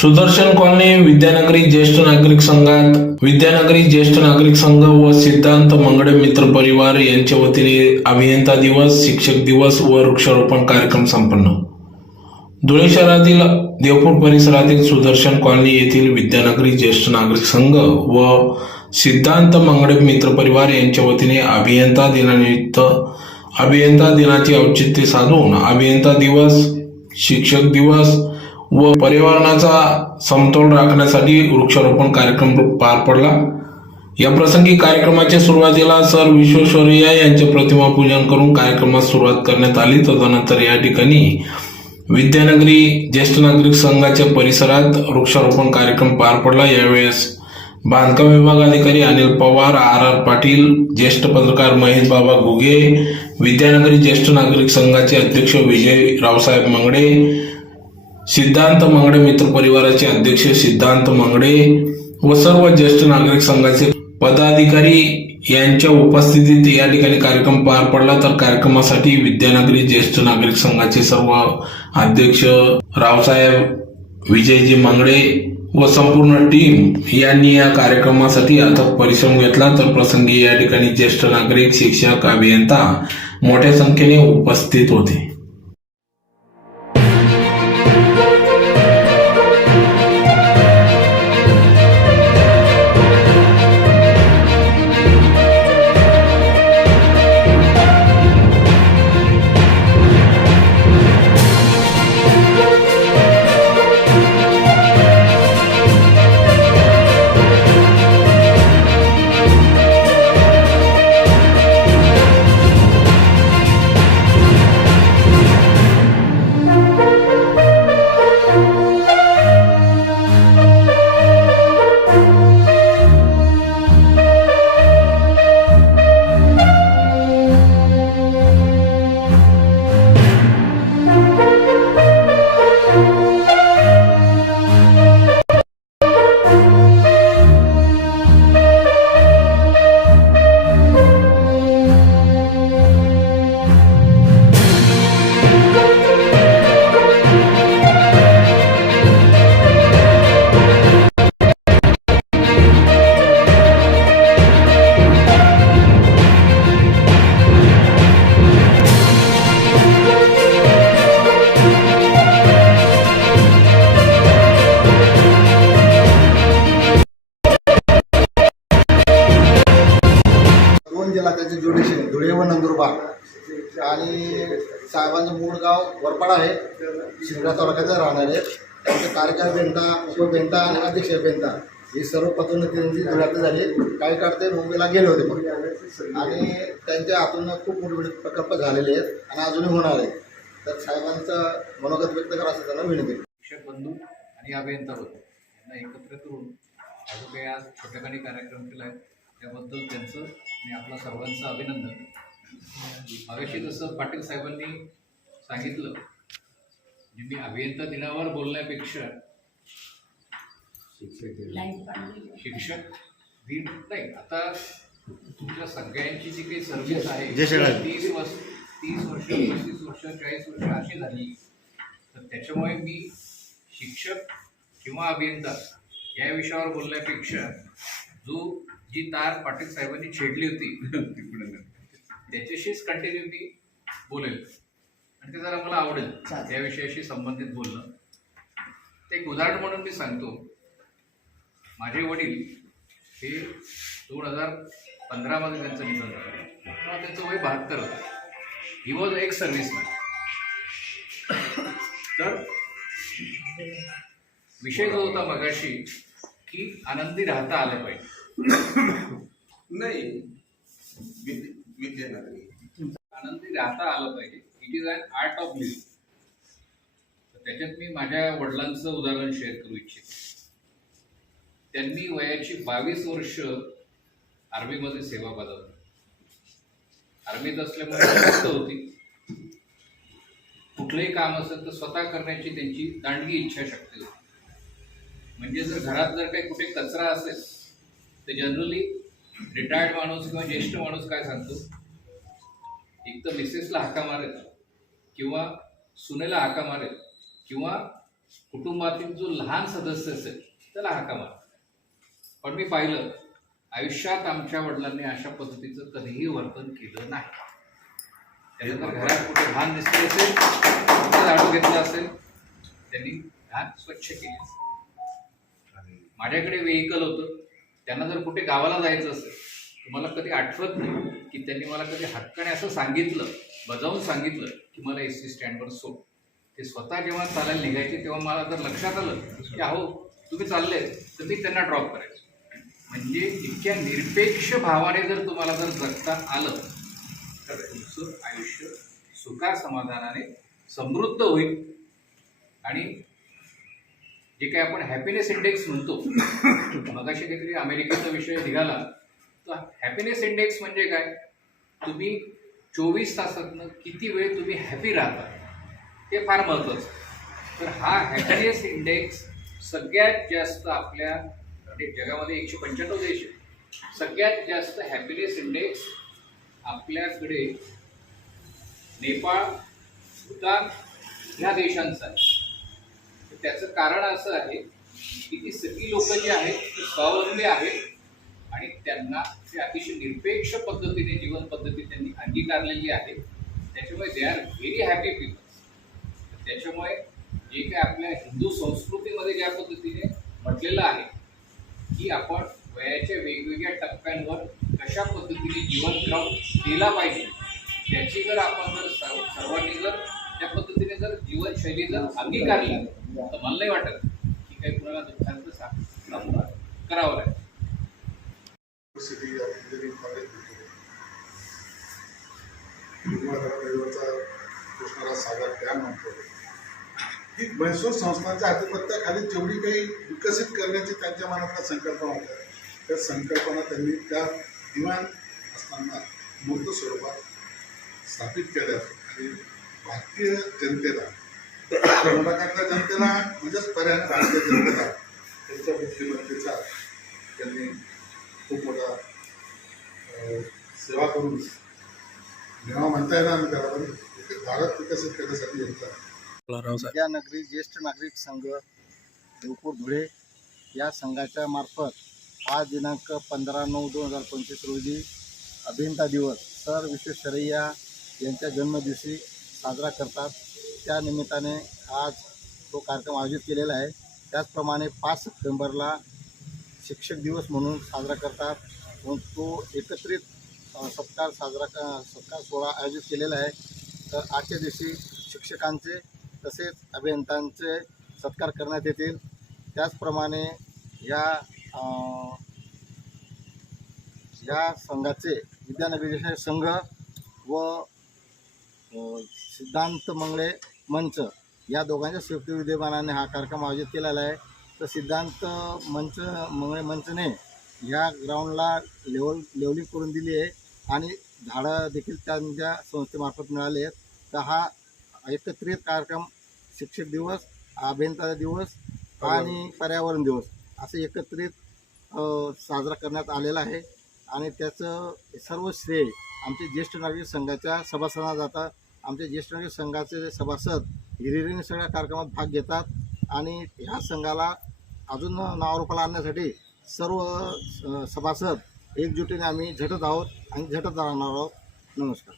Sudarshan colony विद्यानगरी ज्येष्ठ नागरिक संघात विद्यानगरी ज्येष्ठ नागरिक संघ व सिद्धांत मंगळे मित्र परिवार यांच्या वतीने अभियंता दिवस शिक्षक दिवस व वृक्षारोपण कार्यक्रम संपन्न. धुळे शहरातील देवपूर परिसरातील सुदर्शन कॉलनी येथील विद्यानगरी ज्येष्ठ नागरिक संघ व सिद्धांत मंगळे मित्र परिवार यांच्या वतीने अभियंता दिनानिमित्त अभियंता दिनाचे औचित्य साधून अभियंता दिवस शिक्षक दिवस व पर्यावरणाचा समतोल राखण्यासाठी वृक्षारोपण कार्यक्रम पार पडला. या प्रसंगी कार्यक्रमाच्या सुरुवातीला सर विश्वेश्वरय्या यांचे प्रतिमा पूजन करून कार्यक्रमास सुरुवात करण्यात आली. तदनंतर या ठिकाणी विद्यानगरी ज्येष्ठ नागरिक संघाच्या परिसरात वृक्षारोपण कार्यक्रम पार पडला. यावेळेस बांधकाम विभाग अधिकारी अनिल पवार आर आर पाटील ज्येष्ठ पत्रकार महेश बाबा घुगे विद्यानगरी ज्येष्ठ नागरिक संघाचे अध्यक्ष विजय रावसाहेब मंगडे सिद्धांत मंगडे मित्र परिवाराचे अध्यक्ष सिद्धांत मंगडे व सर्व ज्येष्ठ नागरिक संघाचे पदाधिकारी यांच्या उपस्थितीत या ठिकाणी कार्यक्रम पार पडला. तर कार्यक्रमासाठी विद्यानगरी ज्येष्ठ नागरिक संघाचे सर्व अध्यक्ष रावसाहेब विजयजी मंगडे व संपूर्ण टीम यांनी या कार्यक्रमासाठी अथक परिश्रम घेतला. तर प्रसंगी या ठिकाणी ज्येष्ठ नागरिक शिक्षक अभियंता मोठ्या संख्येने उपस्थित होते. धुळे आणि साहेबांचं मूळ गाव वरपाड आहे. शिंगडा तालुक्यात राहणार आहे. त्यांचे कार्यकारी बेंटा उपबेंटा आणि अध्यक्ष बेंटा ही सर्व पदोन्नती त्यांची धुळ्यात झाली. काही काळ ते मुंबईला गेले होते पण. आणि त्यांच्या हातून खूप मोठे प्रकल्प झालेले आहेत आणि अजूनही होणार आहेत. तर साहेबांचं मनोगत व्यक्त करा असं त्यांना विनंती. शिक्षक बंधू आणि अभियंता होते यांना एकत्र करून अजून जो काही आज छोट्याखानी कार्यक्रम केला आहे त्याबद्दल त्यांचं आणि आपल्या सर्वांचं अभिनंदन. मागाशी जसं पाटील साहेबांनी सांगितलं म्हणजे मी अभियंता दिनावर बोलण्यापेक्षा शिक्षक दिन नाही आता तुमच्या सगळ्यांची जी काही सर्व्हिस आहे. तीस वर्ष तीस वर्ष पस्तीस वर्ष चाळीस वर्ष अशी झाली तर त्याच्यामुळे मी शिक्षक किंवा अभियंता या विषयावर बोलण्यापेक्षा जो जी तार पाटील साहेबांनी छेडली होती त्याच्याशीच कंटिन्यू मी बोलेल. आणि ते जरा मला आवडेल त्या विषयाशी संबंधित बोलणं. ते एक उदाहरण म्हणून मी सांगतो. माझे वडील हे दोन हजार पंधरामध्ये त्यांचं निधन झालं. तेव्हा त्यांचं वय बहात्तर होतं. ही वॉज एक सर्व्हिसमॅन तर विषय जो होता मगाशी की आनंदी राहता आलं पाहिजे. नाही. विद्यानगरी. आनंदी राहता आलं पाहिजे. It is an art of living त्याच्यात मी माझ्या वडिलांचं उदाहरण शेअर करू इच्छितो. त्यांनी वयाची बावीस वर्ष आर्मीमध्ये सेवा बजावली. आर्मीत असल्यामुळे होती. कुठलंही काम असेल तर स्वतः करण्याची त्यांची दांडगी इच्छाशक्ती होती. म्हणजे जर घरात जर काही कुठे कचरा असेल तर जनरली रिटायर्ड माणूस किंवा ज्येष्ठ माणूस काय सांगतो? एक तर मिसेसला हाका मारेल किंवा सुनेला हाका मारेल किंवा कुटुंबातील जो लहान सदस्य असेल त्याला हाका मार पण मी पाहिलं आयुष्यात आमच्या वडिलांनी अशा पद्धतीचं कधीही वर्तन केलं नाही. त्याच्यानंतर घरात कुठे घाण दिसली असेल झाडू घेतलं असेल त्यांनी घाण स्वच्छ केली. असेल माझ्याकडे व्हेकल होतं. त्यांना जर कुठे गावाला जायचं असेल तुम्हाला कधी आठवत नाही की त्यांनी मला कधी हक्काने असं सांगितलं बजावून सांगितलं की मला एस टी स्टँडवर सो ते स्वतः जेव्हा चालायला निघायचे तेव्हा मला जर लक्षात आलं की अहो तुम्ही चालले तर मी त्यांना ड्रॉप करायचो. म्हणजे इतक्या निरपेक्ष भावाने जर तुम्हाला जर जगता आलं तर तुमचं आयुष्य सुखा समाधानाने समृद्ध होईल. आणि जे काही आपण हॅपीनेस इंडेक्स म्हणतो. मगाशी काहीतरी अमेरिकेचा विषय निघाला. तर हॅपीनेस इंडेक्स म्हणजे काय? तुम्ही चोवीस तासातनं किती वेळ तुम्ही हॅपी राहता? ते फार महत्त्वाचं तर हा हॅपीनेस इंडेक्स सगळ्यात जास्त आपल्या म्हणजे जगामध्ये एकशे पंच्याण्णव देश आहे सगळ्यात जास्त हॅपीनेस इंडेक्स आपल्याकडे नेपाळ भूतान ह्या देशांचा आहे. त्याचं कारण असं आहे की ती सगळी लोक जी आहेत ती स्वावलंबी आहेत आणि त्यांना ते अतिशय निरपेक्ष पद्धतीने जीवन पद्धती त्यांनी अंगीकारलेली आहे. त्याच्यामुळे they are very happy peoples त्याच्यामुळे जे काय आपल्या हिंदू संस्कृतीमध्ये ज्या पद्धतीने म्हटलेलं आहे की आपण वयाच्या वेगवेगळ्या टप्प्यांवर कशा पद्धतीने जीवनक्रम केला पाहिजे त्याची जर आपण जर सर्व सर्वांनी जर जर जीवनशैली जर अंगीकारली तर मला नाही वाटत की काही कुणाला दुःखांत सामना करावा लागेल. कृष्णाला म्हणतो ही म्हैसूर संस्थांच्या आधिपत्याखाली जेवढी काही विकसित करण्याची त्यांच्या मनातल्या संकल्पना होत्या त्या संकल्पना त्यांनी त्या दिवाण असताना मूर्त स्वरूपात स्थापित केल्या आणि भारतीय जनतेला कर्नाटकातल्या जनतेला म्हणजेच पर्याय भारतीय जनतेला त्यांच्या बुद्धिमत्तेचा त्यांनी खूप मोठा सेवा करून जेव्हा म्हणता येणार नाही त्याला पण भारत विकसित करण्यासाठी यांचा विद्यानगरी ज्येष्ठ नागरिक संघ देवपूर धुळे या संघाच्या मार्फत आज दिनांक पंधरा नऊ दोन हजार पंचवीस रोजी अभियंता दिवस सर विश्वेश्वरय्या यांच्या जन्मदिवशी साजरा करतात. त्या निमित्ताने आज तो कार्यक्रम आयोजित केलेला आहे. त्याचप्रमाणे पाच सप्टेंबरला शिक्षक दिवस म्हणून साजरा करतात. म्हणून तो एकत्रित सत्कार साजरा क सत्कार सोहळा आयोजित केलेला आहे. तर आजच्या दिवशी शिक्षकांचे तसेच अभियंत्यांचे सत्कार करण्यात येतील. त्याचप्रमाणे या या संघाचे विद्यानगरी संघ व सिद्धांत मंगळे मंच या दोघांच्या संयुक्त विद्यमानाने हा कार्यक्रम आयोजित केलेला आहे. तर सिद्धांत मंच मंगळे मंचने ह्या ग्राउंडला लेवल लेवलिंग करून दिली आहे आणि झाडं देखील त्यांच्या संस्थेमार्फत मिळाले आहेत. तर हा एकत्रित कार्यक्रम शिक्षक दिवस अभियंता दिवस आणि पर्यावरण. दिवस असं एकत्रित साजरा करण्यात आलेला आहे. आणि त्याचं सर्व श्रेय आमचे ज्येष्ठ नागरिक संघाच्या सभासदांना जातं. आमच्या ज्येष्ठ नागरिक संघाचे सभासद हिरिरीने सगळ्या कार्यक्रमात भाग घेतात आणि ह्या संघाला अजून नावारूपाला आणण्यासाठी सर्व सभासद एकजुटीने आम्ही झटत आहोत आणि झटत राहणार आहोत. नमस्कार.